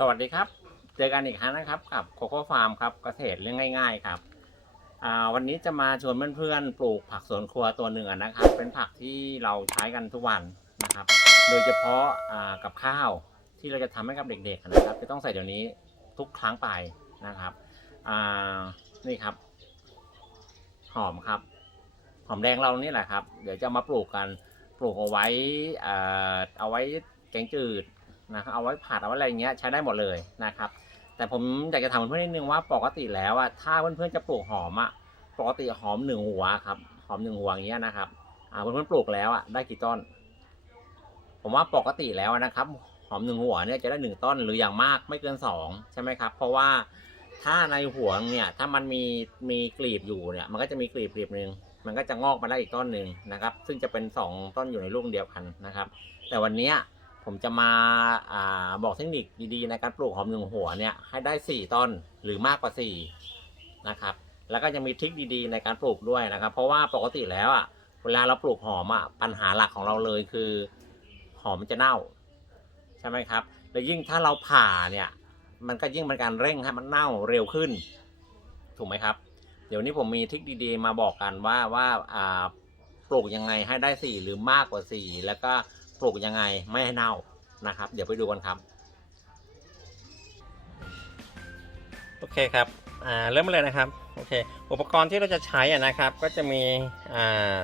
สวัสดีครับ เจอกันอีกครั้งนะครับกับโคโค่ฟาร์มครับเกษตรเรื่องง่าย ๆ ครับวันนี้จะมาชวนเพื่อนๆปลูกผักสวนครัวตัวหนึ่งนะครับ เป็นผักที่เราใช้กันทุกวันนะครับ โดยเฉพาะกับข้าวที่เราจะทำให้กับเด็กๆนะครับ จะต้องใส่เดี๋ยวนี้ทุกครั้งไปนะครับนี่ครับ หอมครับ หอมแดงเรานี่แหละครับ เดี๋ยวจะมาปลูกกันปลูกเอาไว้เอาไว้แกงจืด นะเอาไว้ผัดเอาไว้อะไรเงี้ยใช้ได้หมดเลยนะครับ แต่ผมอยากจะถามเพื่อนนิดนึงว่าปกติแล้วอะถ้าเพื่อนๆจะปลูกหอมอะปกติหอมหนึ่งหัวครับหอมหนึ่งหัวอย่างเงี้ยนะครับอ่าเพื่อนๆปลูกแล้วอะได้กี่ต้น ผมว่าปกติแล้วนะครับ หอมหนึ่งหัวเนี่ยจะได้หนึ่งต้นหรืออย่างมากไม่เกินสองใช่ไหมครับ เพราะว่าถ้าในหัวเนี่ยถ้ามันมีมีกลีบอยู่เนี่ย มันก็จะมีกลีบกลีบหนึ่งมันก็จะงอกมาได้อีกต้นหนึ่งนะครับ ซึ่งจะเป็นสองต้นอยู่ในลูกเดียวกันนะครับ แต่วันเนี้ย ผมจะมาอาบอกเทคนิคดีๆในการปลูกหอมหนึ่งหัวเนี่ยให้ได้สี่ต้นหรือมากกว่าสี่นะครับ แล้วก็ยังมีทริคดีๆในการปลูกด้วยนะครับ เพราะว่าปกติแล้วอะเวลาเราปลูกหอมอะปัญหาหลักของเราเลยคือหอมมันจะเน่า ใช่ไหมครับ แล้วยิ่งถ้าเราผ่าเนี่ยมันก็ยิ่งเป็นการเร่งให้มันเน่าเร็วขึ้น ถูกไหมครับ เดี๋ยวนี้ผมมีทริคดีๆ มาบอกกันว่าว่าอ่าปลูกยังไงให้ได้สี่หรือมากกว่าสี่แล้วก็ ปลูกยังไงไม่ให้เน่านะครับ เดี๋ยวไปดูกันครับ โอเคครับอ่าเริ่มเลยนะครับโอเคอุปกรณ์ที่เราจะใช้อะนะครับ ก็จะมีอ่า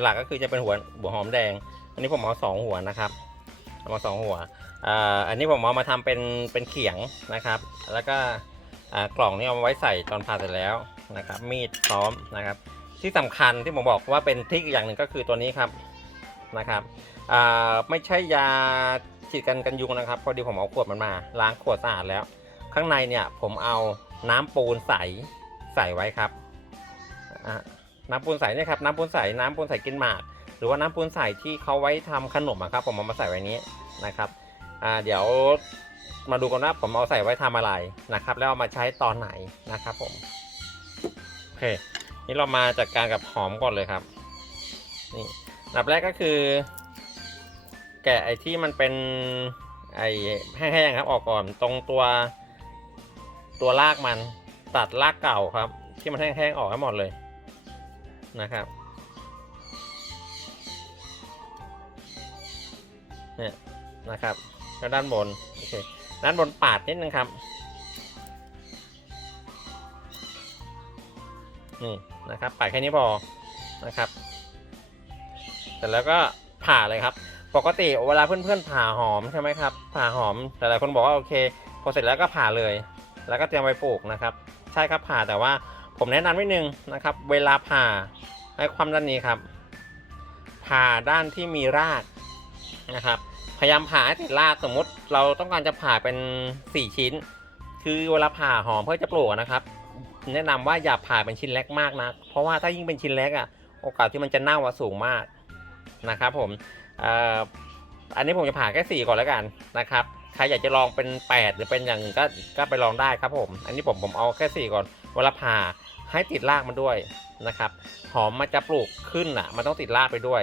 หลักก็คือจะเป็นหัวหัวหอมแดง อันนี้ผมเอาสองหัวนะครับเอามาสองหัวอ่าอันนี้ผมเอามาทำเป็นเป็นเขียงนะครับ แล้วก็อ่ากล่องนี้เอามาไว้ใส่ตอนผ่าเสร็จแล้วนะครับ มีดพร้อมนะครับ ที่สำคัญที่ผมบอกว่าเป็นทริคอย่างหนึ่งก็คือตัวนี้ครับนะครับ อ่าไม่ใช่ยาฉีดกันกันยุงนะครับ พอดีผมเอาขวดมันมาล้างขวดสะอาดแล้ว ข้างในเนี่ยผมเอาน้ำปูนใสใส่ไว้ครับน้ำปูนใสเนี่ยครับน้ำปูนใสน้ำปูนใสกินหมาก หรือว่าน้ำปูนใสที่เขาไว้ทำขนมครับ ผมเอามาใส่ไว้นี้นะครับเดี๋ยวมาดูกันว่าผมเอาใส่ไว้ทำอะไรนะครับ แล้วเอามาใช้ตอนไหนนะครับ ผมโอเค นี่เรามาจัดการกับหอมก่อนเลยครับนี่อันดับแรกก็คือ แกะไอ้ที่มันเป็นไอ้แห้งๆครับออกก่อนตรงตัว ตัวรากมันตัดรากเก่าครับ ที่มันแห้งๆออกให้หมดเลยนะครับเนี่ยนะครับแล้วด้านบนโอเคด้านบนปาดนิดนึงครับนี่นะครับปาดแค่นี้พอนะครับเสร็จแล้วก็ผ่าเลยครับ ปกติเวลาเพื่อนๆผ่าหอมใช่ไหมครับ ผ่าหอมแต่หลายคนบอกว่าโอเค พอเสร็จแล้วก็ผ่าเลย แล้วก็เตรียมไปปลูกนะครับ ใช่ครับผ่าแต่ว่าผมแนะนำนิดนึงนะครับ เวลาผ่าให้ความด้านนี้ครับ ผ่าด้านที่มีรากนะครับ พยายามผ่าให้ติดรากสมมติเราต้องการจะผ่าเป็น 4 ชิ้น คือเวลาผ่าหอมเพื่อจะปลูกนะครับ แนะนำว่าอย่าผ่าเป็นชิ้นเล็กมากนะเพราะว่าถ้ายิ่งเป็นชิ้นเล็กอะ โอกาสที่มันจะเน่าอะสูงมากนะครับผม อันนี้ผมจะผ่าแค่สี่ก่อนแล้วกันนะครับ ใครอยากจะลองเป็น 8 หรือเป็นอย่างอื่นก็ก็ไปลองได้ครับผม อันนี้ผมผมเอาแค่ 4 ก่อน เวลาผ่าให้ติดรากมันด้วยนะครับ หอมมันจะปลูกขึ้นอะ มันต้องติดรากไปด้วย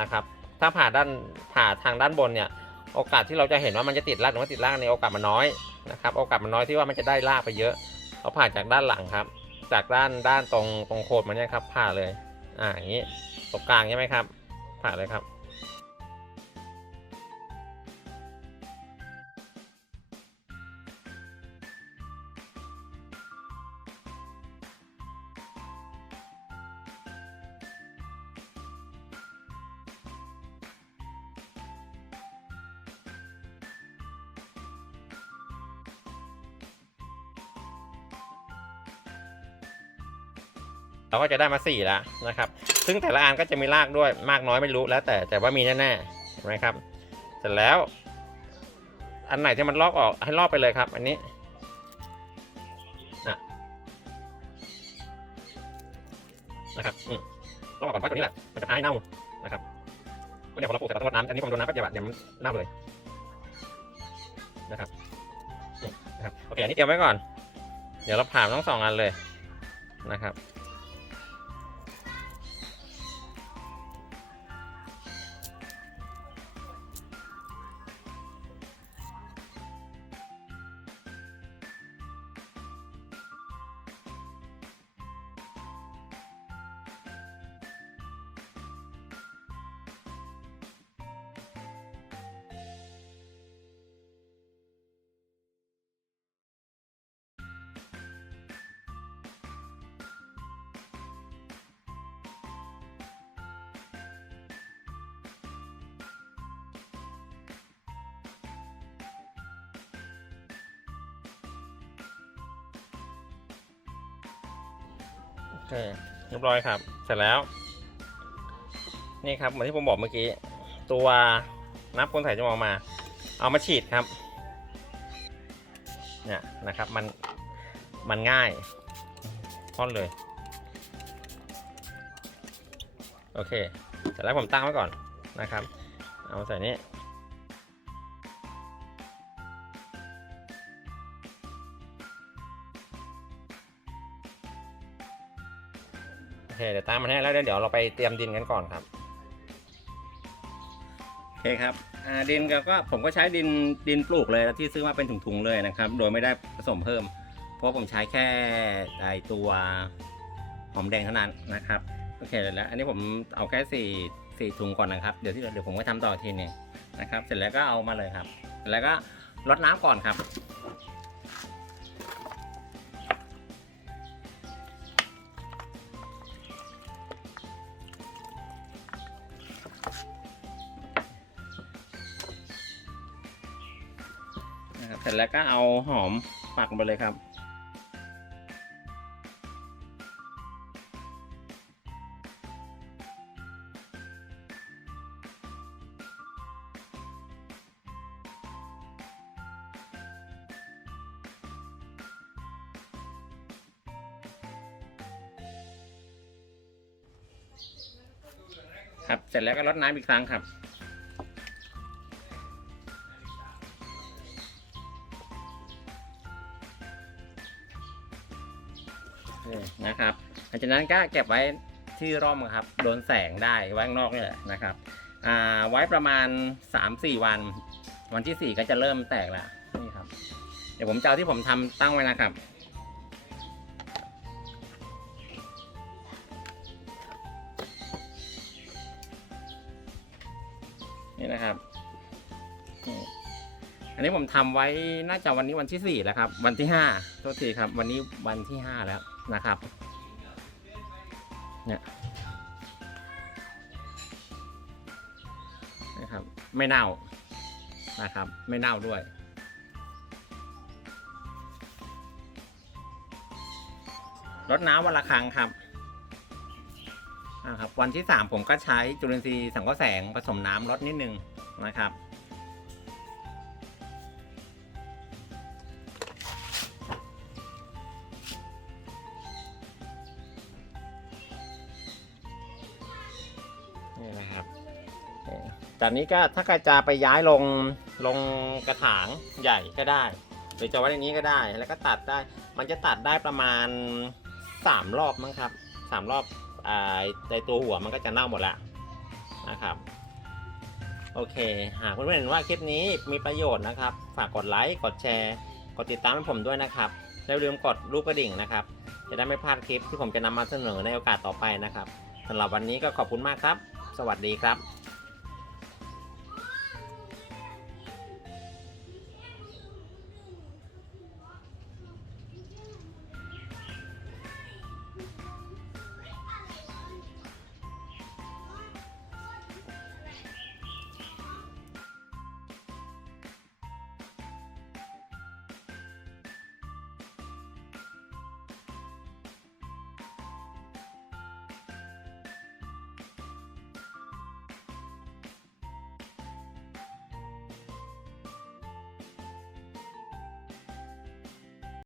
นะครับ ถ้าผ่าด้านผ่าทางด้านบนเนี่ย โอกาสที่เราจะเห็นว่ามันจะติดรากหรือไม่ติดรากในโอกาสมันน้อยนะครับ โอกาสมันน้อยที่ว่ามันจะได้รากไปเยอะเราผ่าจากด้านหลังครับ จากด้านด้านตรงตรงโคนมันเนี่ยครับ ผ่าเลย อ่าอย่างนี้ตรงกลางใช่ไหมครับ ผ่าเลยครับ เราก็จะได้มาสี่แล้วนะครับ ซึ่งแต่ละอันก็จะมีรากด้วยมากน้อยไม่รู้แล้วแต่แต่ว่ามีแน่ๆนไหมครับ เสร็จแล้ว อันไหนที่มันลอกออกให้ลอกไปเลยครับ อันนี้นะครับอืมลอกออกก่อนเพราะตัวนี้แหละ มันจะพาให้เน่านะครับก็เดี๋ยวพอเราปลูกเสร็จเราต้องรดน้ำอันนี้ผมโดนน้ำก็จะแบบเดี๋ยวมันเน่าเลยนะครับนะครับ โอเค อันนี้เตรียมไว้ก่อน เดี๋ยวเราผ่านทั้งสองอันเลยนะครับ เคเรียบร้อยครับ เสร็จแล้ว นี่ครับเหมือนที่ผมบอกเมื่อกี้ ตัวนับคนใส่จมูกมา เอามาฉีดครับ เนี่ยนะครับ มัน มันง่ายพ่อนเลย โอเค เสร็จแล้วผมตั้งไว้ก่อนนะครับ เอาใส่นี้ เคเดี๋ยวตามมันให้แล้วเดี๋ยวเราไปเตรียมดินกันก่อนครับโอเคครับดินก็ก็ผมก็ใช้ดินดินปลูกเลยที่ซื้อมาเป็นถุงๆเลยนะครับ โดยไม่ได้ผสมเพิ่ม เพราะผมใช้แค่ไอตัวหอมแดงเท่านั้นนะครับโอเคแล้วอันนี้ผมเอาแค่สี่สี่ถุงก่อนนะครับเดี๋ยวที่เดี๋ยวผมก็ทำต่อทีนึงนะครับ เสร็จแล้วก็เอามาเลยครับเสร็จแล้วก็รดน้ำก่อนครับ เสร็จแล้วก็เอาหอมปักไปเลยครับ ครับเสร็จแล้วก็รดน้ำอีกครั้งครับ นะครับหลังจากนั้นก็เก็บไว้ที่ร่มครับโดนแสงได้ไว้ข้างนอกนี่แหละนะครับไว้ประมาณ 3-4 วัน วันที่ 4 ก็จะเริ่มแตกแล้วนี่ครับ เดี๋ยวผมจะเอาที่ผมทำตั้งไว้นะครับนี่นะครับ อันนี้ผมทำไว้น่าจะวันนี้วันที่สี่แล้วครับ วันที่ห้าโทษทีครับ วันนี้วันที่ห้าแล้ว นะครับเนี่ยนะครับ ไม่เน่านะครับ ไม่เน่าด้วยรดน้ำวันละครั้งครับนะครับ วันที่สามผมก็ใช้จุลินทรีย์สังเคราะห์แสงผสมน้ำลดนิดนึงนะครับ จากนี้ก็ถ้าใครจะไปย้ายลงลงกระถางใหญ่ก็ได้ หรือจะไว้อย่างนี้ก็ได้แล้วก็ตัดได้ มันจะตัดได้ประมาณ 3 รอบมั้งครับ 3 รอบอในตัวหัวมันก็จะเน่าหมดแล้วนะครับ โอเค หากเพื่อนๆเห็นว่าคลิปนี้มีประโยชน์นะครับ ฝากกดไลค์กดแชร์ กดติดตามให้ผมด้วยนะครับแล้วอย่าลืมกดรูปกระดิ่งนะครับ จะได้ไม่พลาดคลิปที่ผมจะนำมาเสนอในโอกาสต่อไปนะครับสำหรับวันนี้ก็ขอบคุณมากครับ สวัสดีครับ